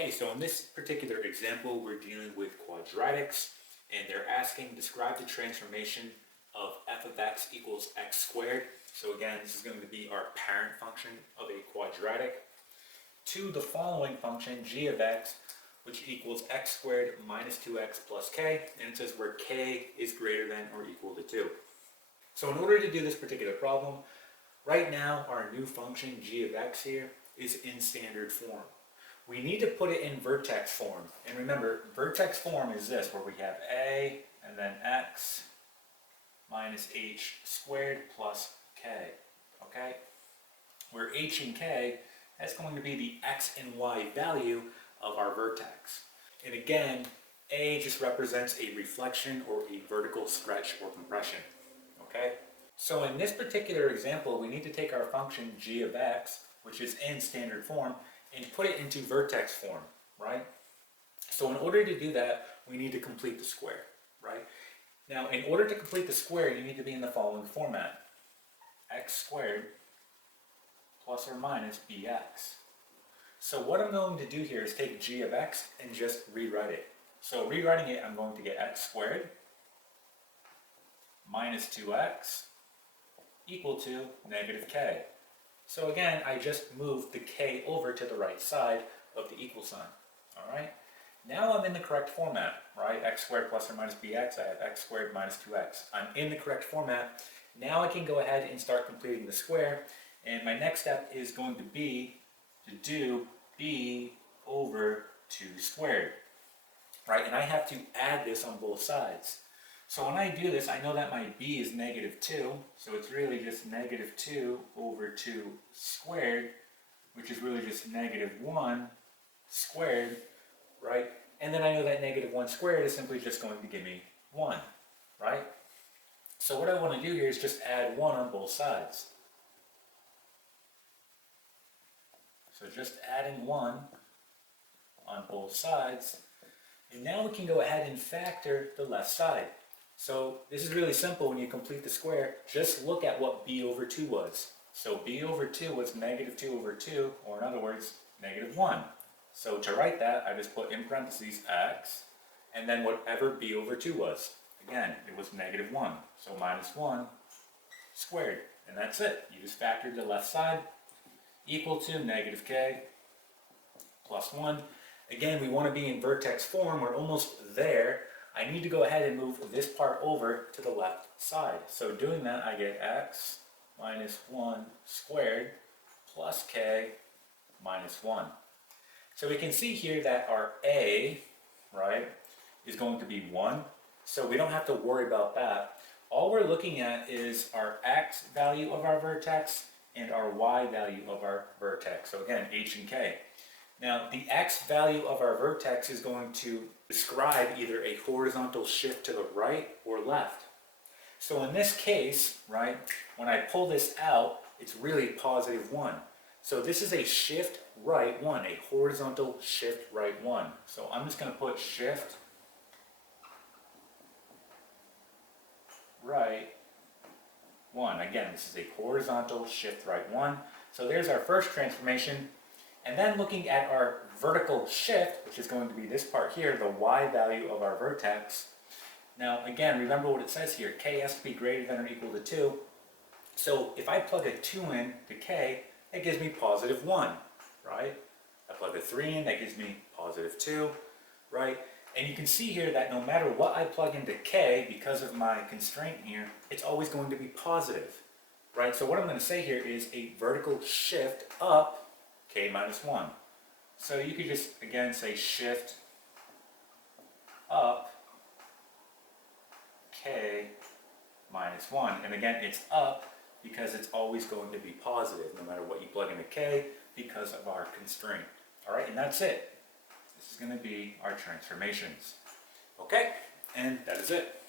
Okay, so in this particular example, we're dealing with quadratics, and they're asking, describe the transformation of f of x equals x squared. So again, this is going to be our parent function of a quadratic, to the following function, g of x, which equals x squared minus 2x plus k, and it says where k is greater than or equal to 2. So in order to do this particular problem, right now our new function g of x here is in standard form. We need to put it in vertex form. And remember, vertex form is this, where we have a and then x minus h squared plus k, okay? Where h and k, that's going to be the x and y value of our vertex. And again, a just represents a reflection or a vertical stretch or compression, okay? So in this particular example, we need to take our function g of x, which is in standard form, and put it into vertex form, right? So in order to do that, we need to complete the square, right? Now, in order to complete the square, you need to be in the following format: x squared plus or minus bx. So what I'm going to do here is take g of x and just rewrite it. So rewriting it, I'm going to get x squared minus 2x equal to negative k. So again, I just moved the k over to the right side of the equal sign, all right? Now I'm in the correct format, right? X squared plus or minus bx, I have x squared minus 2x. I'm in the correct format. Now I can go ahead and start completing the square, and my next step is going to be to do b over 2 squared, right? And I have to add this on both sides. So when I do this, I know that my b is negative 2, so it's really just negative 2 over 2 squared, which is really just negative 1 squared, right? And then I know that negative 1 squared is simply just going to give me 1, right? So what I want to do here is just add 1 on both sides. So just adding 1 on both sides, and now we can go ahead and factor the left side. So this is really simple. When you complete the square, just look at what b over 2 was. So b over 2 was negative 2 over 2, or in other words, negative 1. So to write that, I just put in parentheses x, and then whatever b over 2 was. Again, it was negative 1, so minus 1 squared. And that's it. You just factored the left side, equal to negative k plus 1. Again, we want to be in vertex form. We're almost there. I need to go ahead and move this part over to the left side. So doing that, I get x minus 1 squared plus k minus 1. So we can see here that our a, right, is going to be 1. So we don't have to worry about that. All we're looking at is our x value of our vertex and our y value of our vertex. So again, h and k. Now, the x value of our vertex is going to describe either a horizontal shift to the right or left. So in this case, right, when I pull this out, it's really positive 1. So this is a shift right 1, a horizontal shift right 1. So I'm just going to put shift right 1. Again, this is a horizontal shift right 1. So there's our first transformation. And then looking at our vertical shift, which is going to be this part here, the y value of our vertex. Now again, remember what it says here, k has to be greater than or equal to 2. So if I plug a 2 in to k, that gives me positive 1, right? I plug a 3 in, that gives me positive 2, right? And you can see here that no matter what I plug into k, because of my constraint here, it's always going to be positive, right? So what I'm going to say here is a vertical shift up k minus 1. So you could just, again, say shift up k minus 1. And again, it's up because it's always going to be positive, no matter what you plug into k, because of our constraint. All right, and that's it. This is going to be our transformations. Okay, and that is it.